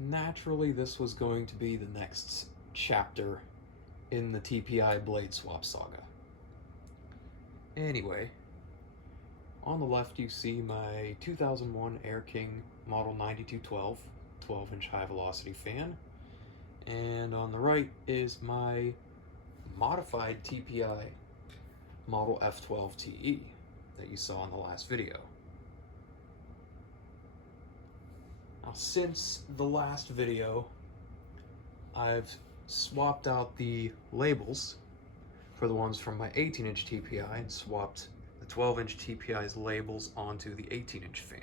Naturally, this was going to be the next chapter in the TPI blade swap saga. Anyway, on the left you see my 2001 Air King Model 9212 12-inch high-velocity fan, and on the right is my modified TPI Model F-12-TE that you saw in the last video. Now, since the last video, I've swapped out the labels for the ones from my 18-inch TPI and swapped the 12-inch TPI's labels onto the 18-inch fan.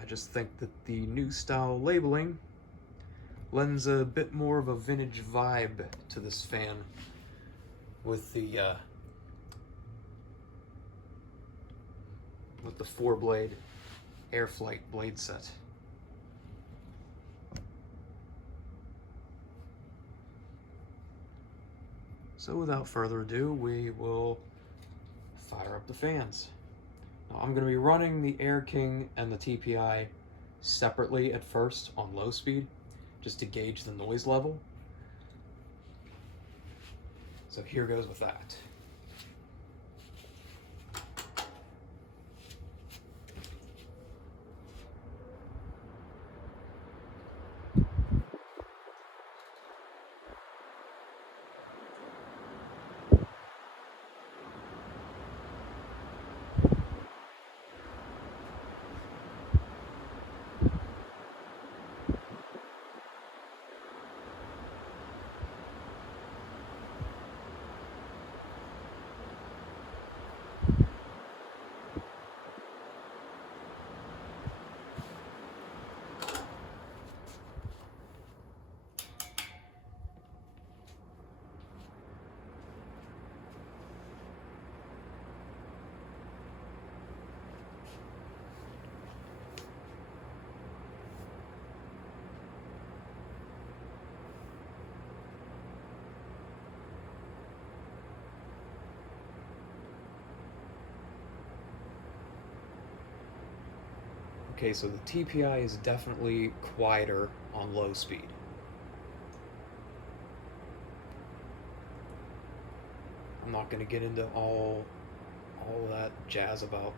I just think that the new style labeling lends a bit more of a vintage vibe to this fan with the 4-blade Airflight blade set. So without further ado, we will fire up the fans. Now, I'm going to be running the Air King and the TPI separately at first on low speed, just to gauge the noise level. So here goes with that. Okay, so the TPI is definitely quieter on low speed. I'm not going to get into all that jazz about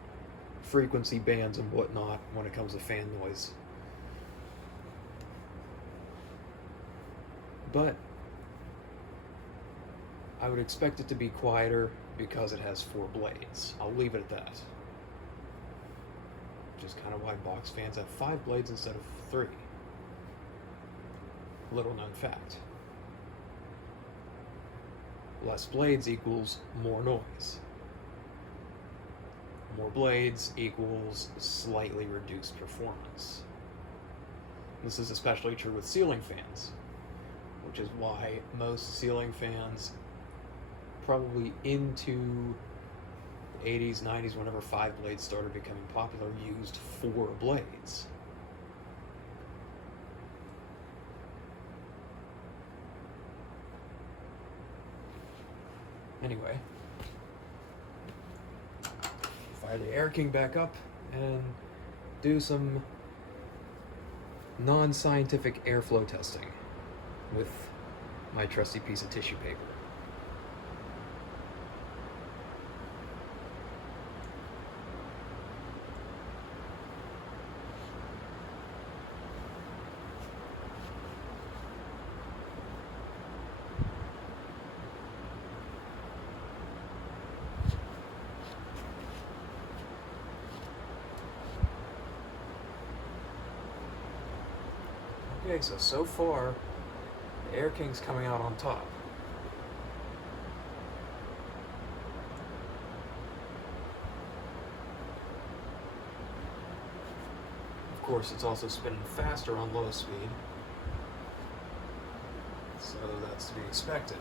frequency bands and whatnot when it comes to fan noise. But I would expect it to be quieter because it has 4 blades. I'll leave it at that. Which is kind of why box fans have 5 blades instead of 3. Little known fact. Less blades equals more noise. More blades equals slightly reduced performance. This is especially true with ceiling fans, which is why most ceiling fans, probably into the 80s, 90s, whenever 5 blades started becoming popular, used 4 blades. Anyway, fire the Air King back up and do some non-scientific airflow testing with my trusty piece of tissue paper. Okay, so far, the Air King's coming out on top. Of course, it's also spinning faster on low speed, so that's to be expected.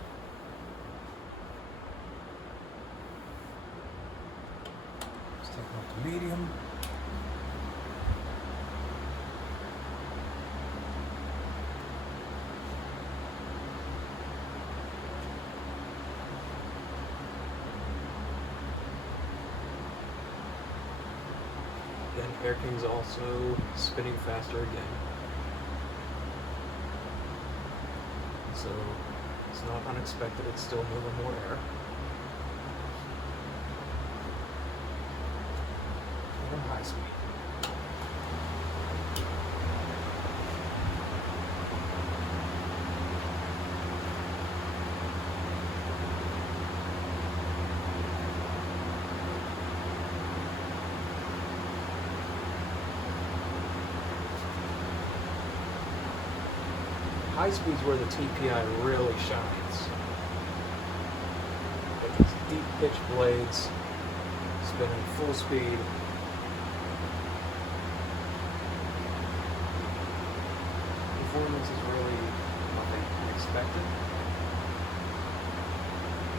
Let's take it up to medium. Then Air King's also spinning faster again. So it's not unexpected, it's still moving more air. And high speed. High speed's where the TPI really shines. With these deep pitch blades, spinning full speed. Performance is really nothing unexpected.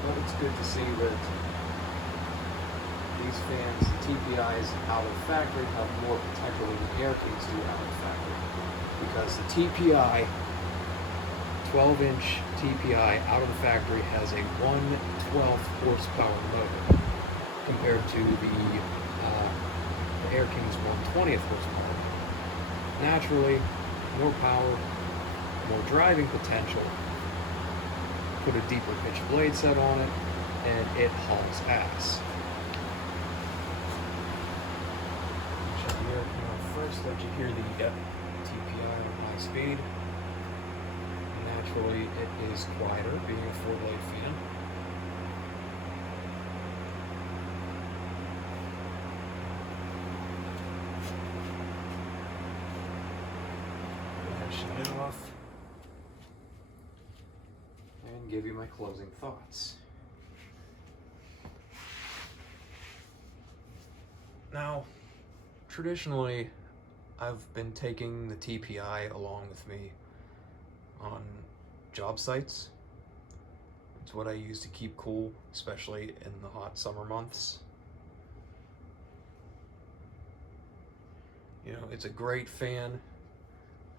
But it's good to see that these fans, the TPIs out of the factory, have more potential than the Air Kings do out of the factory. Because the TPI 12-inch TPI out of the factory has a 1/12 horsepower motor compared to the Air King's 1/20th horsepower. Naturally, more power, more driving potential. Put a deeper pitch blade set on it, and it hauls ass. Shut the Air King off first, let you hear the TPI on high speed. Naturally, it is quieter, being a 4-blade fan. Go ahead, shut it off, and give you my closing thoughts. Now, traditionally, I've been taking the TPI along with me on job sites. It's what I use to keep cool, especially in the hot summer months. You know, it's a great fan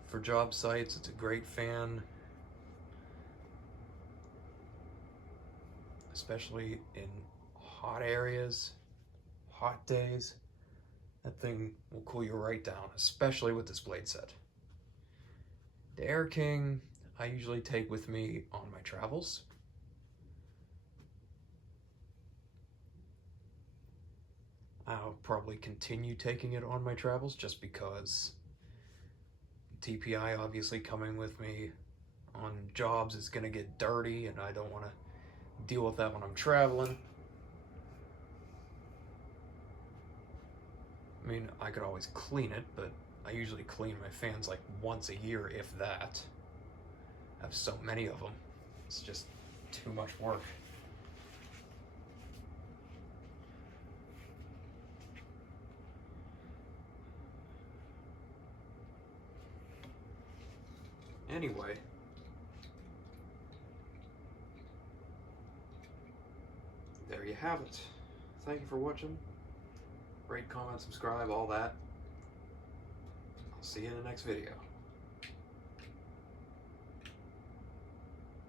for job sites. It's a great fan, especially in hot areas, hot days. That thing will cool you right down, especially with this blade set. The Air King, I usually take with me on my travels. I'll probably continue taking it on my travels just because TPI obviously coming with me on jobs is going to get dirty and I don't want to deal with that when I'm traveling. I mean, I could always clean it, but I usually clean my fans like once a year, if that. I have so many of them. It's just too much work. Anyway, there you have it. Thank you for watching. Rate, comment, subscribe, all that. I'll see you in the next video.